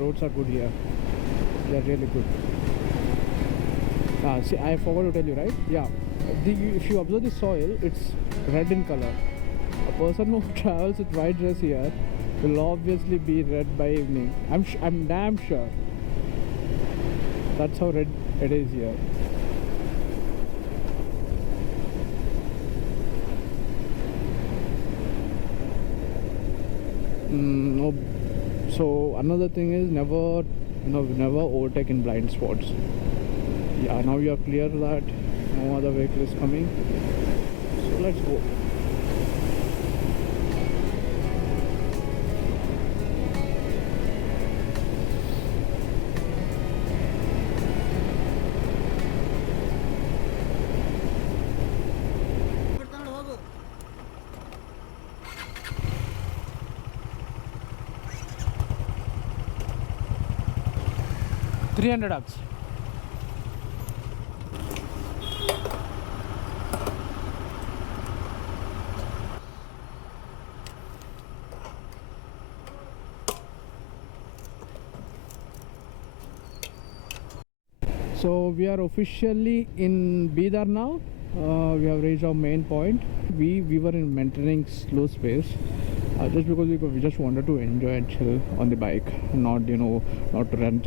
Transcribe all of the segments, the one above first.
roads are good here. They're really good. See, I forgot to tell you, right? Yeah. If you observe the soil, it's red in color. A person who travels with white dress here will obviously be red by evening. I'm damn sure. That's how red it is here. No. So another thing is never overtake in blind spots. Yeah, now you are clear that no other vehicle is coming. So let's go. $300. So we are officially in Bidar now. We have reached our main point. We were in maintaining slow space just because we just wanted to enjoy and chill on the bike, not not to run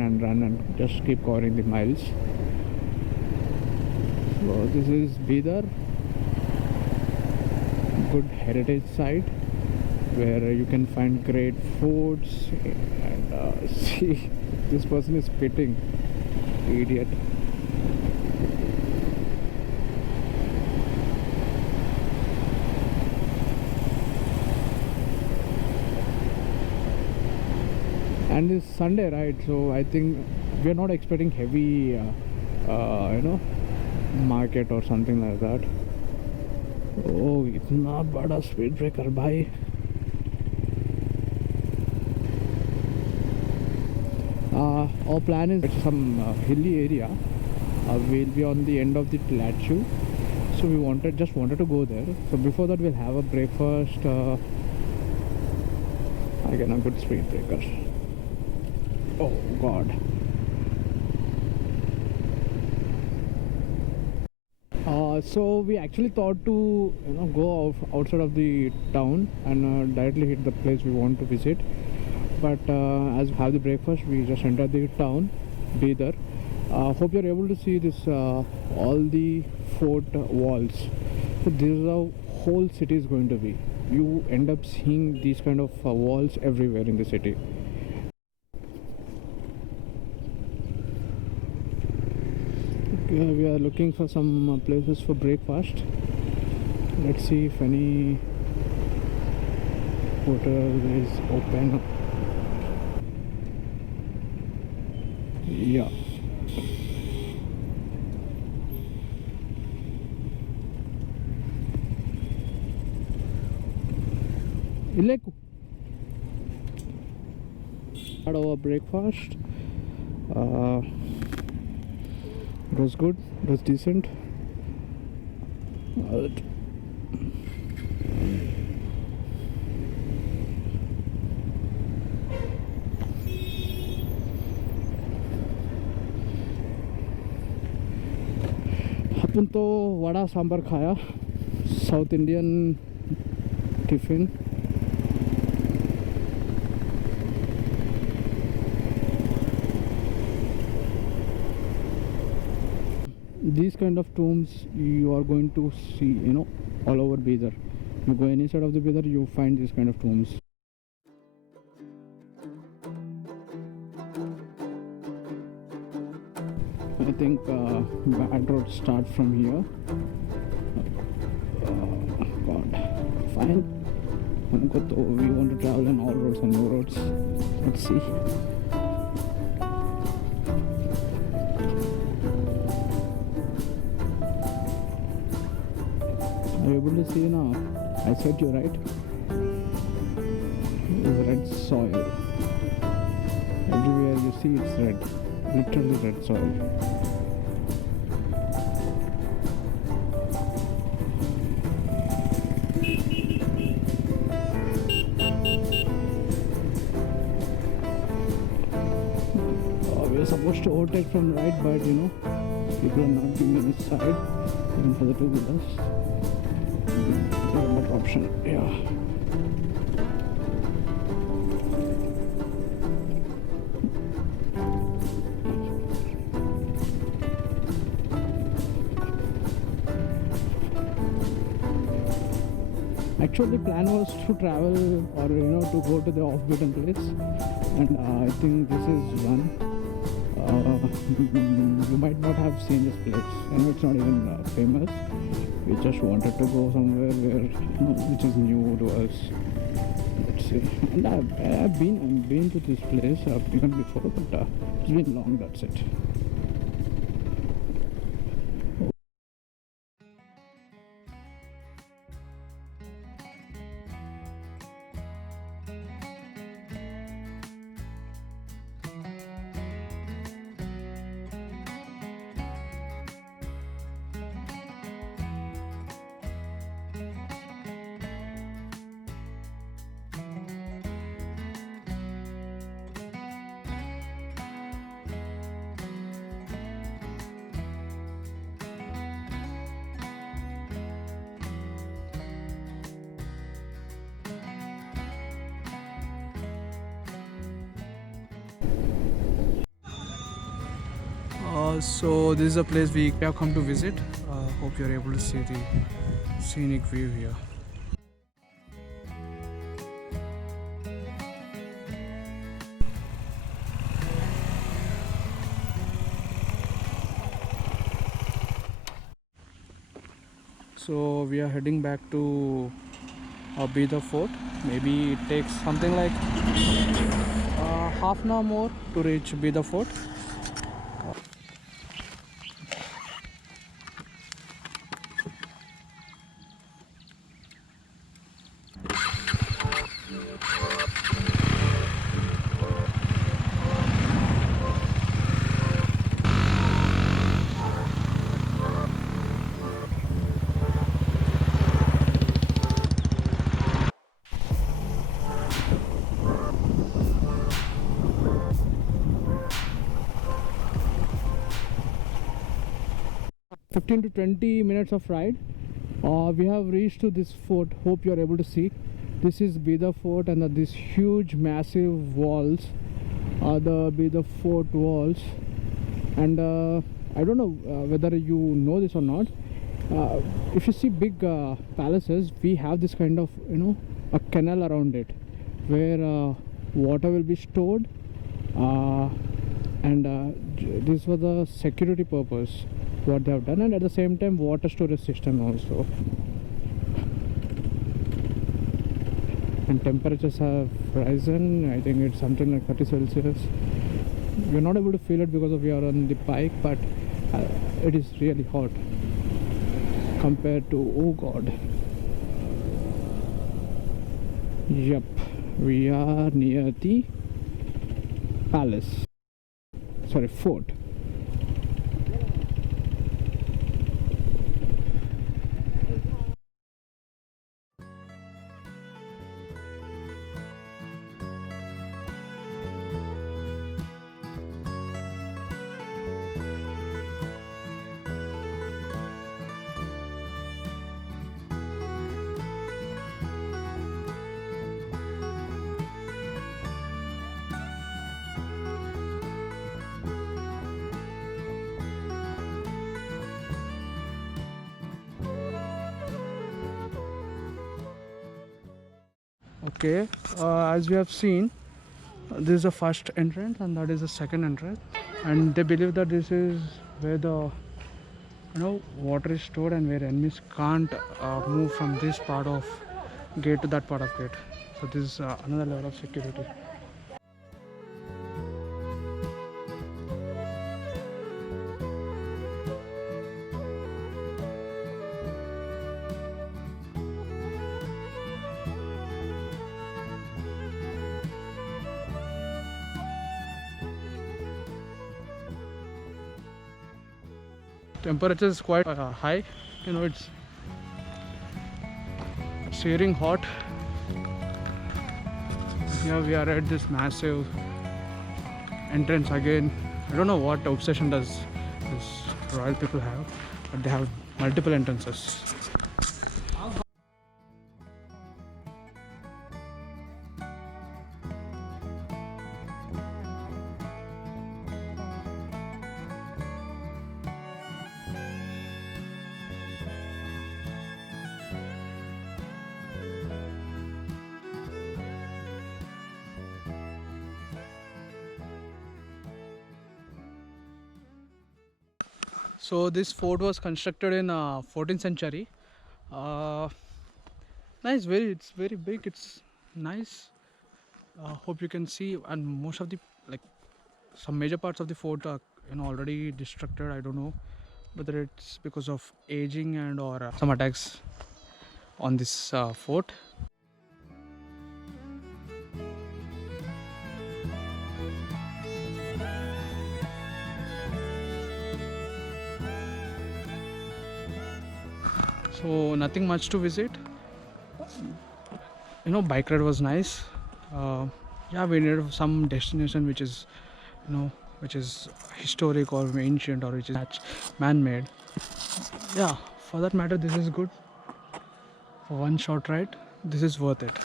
and just keep covering the miles. So this is Bidar, good heritage site where you can find great foods and see, this person is spitting, idiot. And it's Sunday, right? So I think we are not expecting heavy market or something like that. Oh, इतना बड़ा speed breaker भाई. Our plan is some hilly area. We'll be on the end of the plateau, so we just wanted to go there. So before that, we'll have a breakfast. Again, a good speed breaker. Oh God. So we actually thought to go outside of the town and directly hit the place we want to visit. But as we have the breakfast, we just entered the town, Bidar. Hope you're able to see this all the fort walls. So this is how whole city is going to be. You end up seeing these kind of walls everywhere in the city. We are looking for some places for breakfast. Let's see if any hotel is open. Yeah. Had our breakfast. It was good, it was decent. अपन तो वड़ा सांभर खाया, south Indian tiffin. These kind of tombs you are going to see, all over Bidar. You go any side of the Bidar, you find these kind of tombs. I think bad roads start from here. God, fine. We want to travel on all roads and no roads. Let's see. Are you able to see now? I said you right. It's red soil. Everywhere you see it's red. Literally red soil. supposed to overtake from right, but you know, people are not giving any side, even for the two-wheelers. Not option, yeah. Actually, the plan was to travel or you know to go to the off-beaten place, and I think this is one. You might not have seen this place. I know it's not even famous. We just wanted to go somewhere where you know, which is new to us. Let's see. And I've been to this place even before, but it's been long. That's it. So this is a place we have come to visit. Hope you're able to see the scenic view here. So we are heading back to Bidar Fort. Maybe it takes something like half an hour more to reach Bidar Fort. (15 to 20 minutes of ride). We have reached to this fort. Hope you are able to see. This is Bidar Fort, and these huge massive walls are the Bidar Fort walls. And I don't know whether you know this or not. If you see big palaces, we have this kind of, you know, a canal around it where water will be stored, and this was the security purpose what they have done, and at the same time water storage system also. And temperatures have risen. I think it's something like 30 Celsius. We're not able to feel it because we are on the pike, but it is really hot compared to, oh god. Yep, we are near the palace, sorry, fort. Okay, as we have seen, this is the first entrance and that is the second entrance, and they believe that this is where the water is stored and where enemies can't move from this part of gate to that part of gate. So this is another level of security. Temperature is quite high, it's searing hot. Here we are at this massive entrance again. I don't know what obsession does this royal people have, but they have multiple entrances. So this fort was constructed in 14th century. Nice, it's very big. It's nice. Hope you can see, and most of the some major parts of the fort are already destructed. I don't know whether it's because of aging and or some attacks on this fort. So nothing much to visit. Bike ride was nice. Yeah, we needed some destination which is which is historic or ancient or which is man-made. Yeah, for that matter, this is good. For one short ride, this is worth it.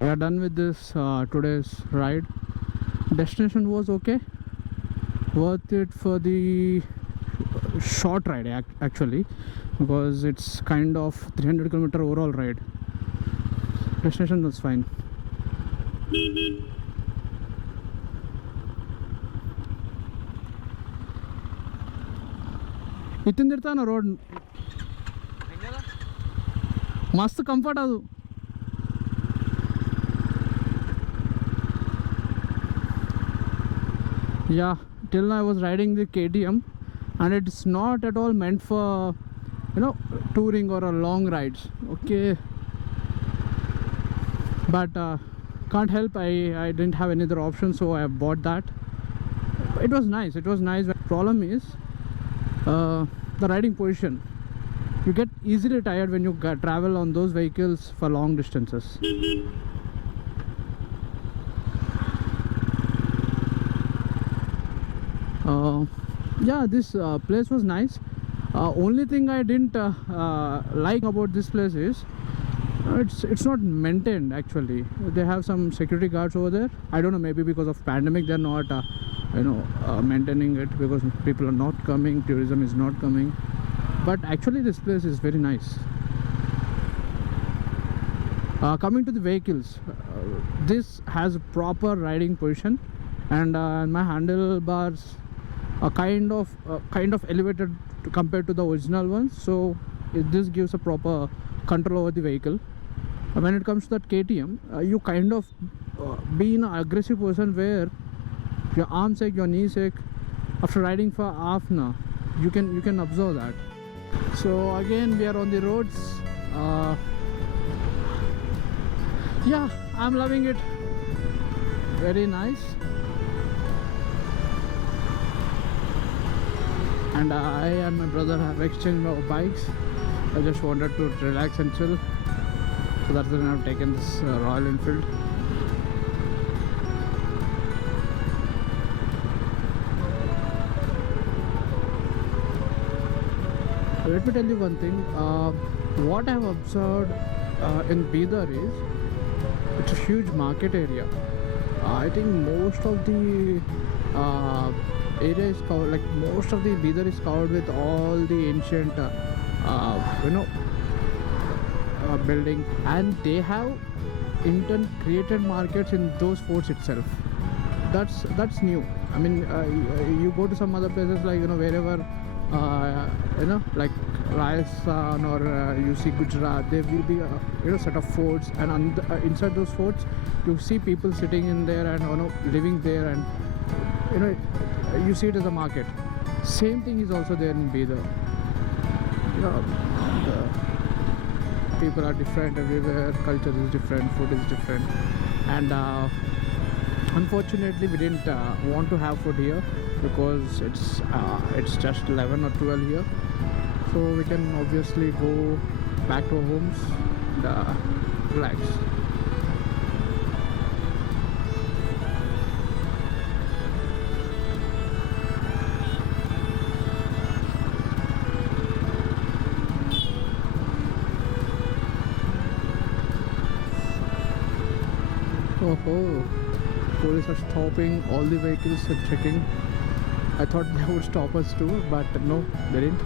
We are done with this today's ride. Destination was okay, worth it for the short ride actually, because it's kind of 300-kilometer overall ride. Destination was fine. ಇತ್ತಿಂದಿರ್ತಾನ road ಮಸ್ತ್ comfort ಅದು. Yeah, till now I was riding the KTM and it's not at all meant for touring or a long rides. Okay, but can't help, I didn't have any other option, so I bought that. It was nice. The problem is the riding position. You get easily tired when you travel on those vehicles for long distances. Yeah, this place was nice. Only thing I didn't like about this place is it's not maintained actually. They have some security guards over there. I don't know, maybe because of pandemic they're not maintaining it, because people are not coming, tourism is not coming. But actually this place is very nice. Coming to the vehicles, this has a proper riding position, and my handlebars are kind of elevated compared to the original ones, so this gives a proper control over the vehicle. When it comes to that KTM, you kind of be in an aggressive position where your arms ache, your knees ache. After riding for half an hour, you can observe that. So again we are on the roads. Yeah, I'm loving it. Very nice. And I and my brother have exchanged our bikes. I just wanted to relax and chill, so that's why I've taken this Royal Enfield. Let me tell you one thing. What I have observed in Bidar is it's a huge market area. I think most of the area is covered, like most of the Bidar is covered with all the ancient building, and they have created markets in those forts itself. That's new. I mean, you go to some other places like wherever like Rajasthan or you see Gujarat, there will be a set of forts, and inside those forts you see people sitting in there and living there, and you see it as a market. Same thing is also there in Bidar. people are different everywhere, culture is different, food is different, and unfortunately we didn't want to have food here because it's just 11 or 12 here, so we can obviously go back to our homes and relax. Oh, police are stopping all the vehicles and checking. I thought they would stop us too, but no, they didn't.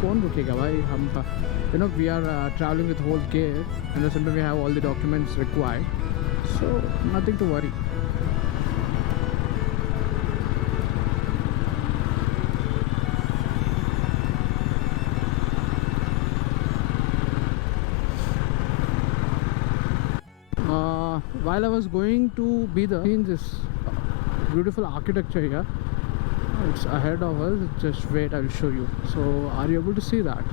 कौन रुकेगा भाई हम? You know, we are traveling with whole care, and the same time we have all the documents required, so nothing to worry. While I was going to Bidar, seen this beautiful architecture here. It's ahead of us. Just wait, I'll show you. So, are you able to see that?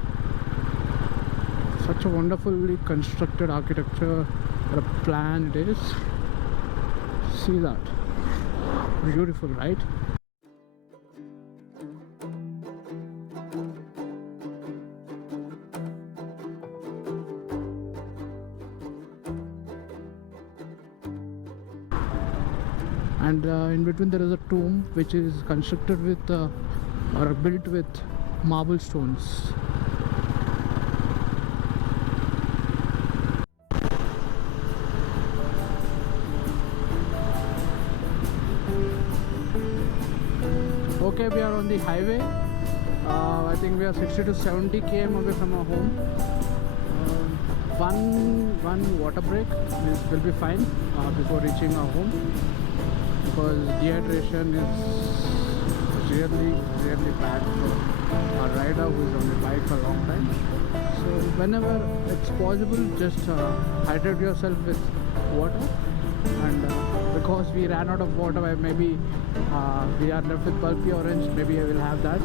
Such a wonderfully constructed architecture, or a plan it is. See that? Beautiful, right? And in between there is a tomb which is constructed with or built with marble stones. Okay, we are on the highway. I think we are 60 to 70 km away from our home. One water break will be fine before reaching our home, because dehydration is really bad for a rider who is on the bike for a long time. So whenever it's possible, just hydrate yourself with water. And because we ran out of water, maybe we are left with pulpy orange, maybe I will have that.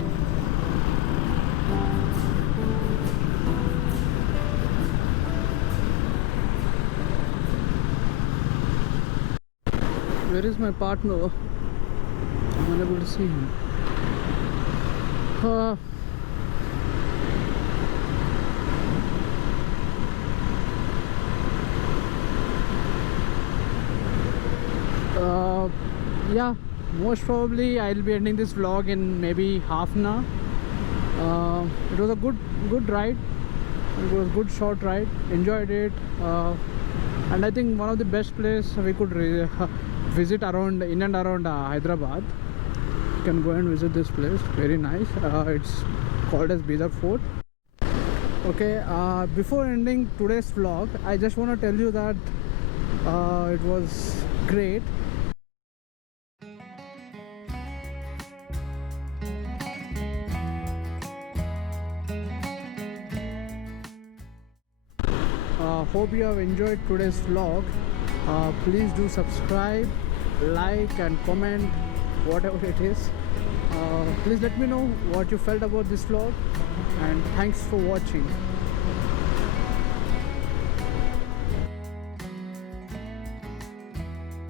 Where is my partner? I'm unable to see him. Yeah, most probably I'll be ending this vlog in maybe half an hour. It was a good ride. It was a good short ride. Enjoyed it, and I think one of the best places we could visit around in and around Hyderabad. You can go and visit this place. Very nice. It's called as Bidar Fort. Okay, before ending today's vlog, I just want to tell you that it was great. Hope you have enjoyed today's vlog. Please do subscribe, like and comment, whatever it is. Please let me know what you felt about this vlog, and thanks for watching.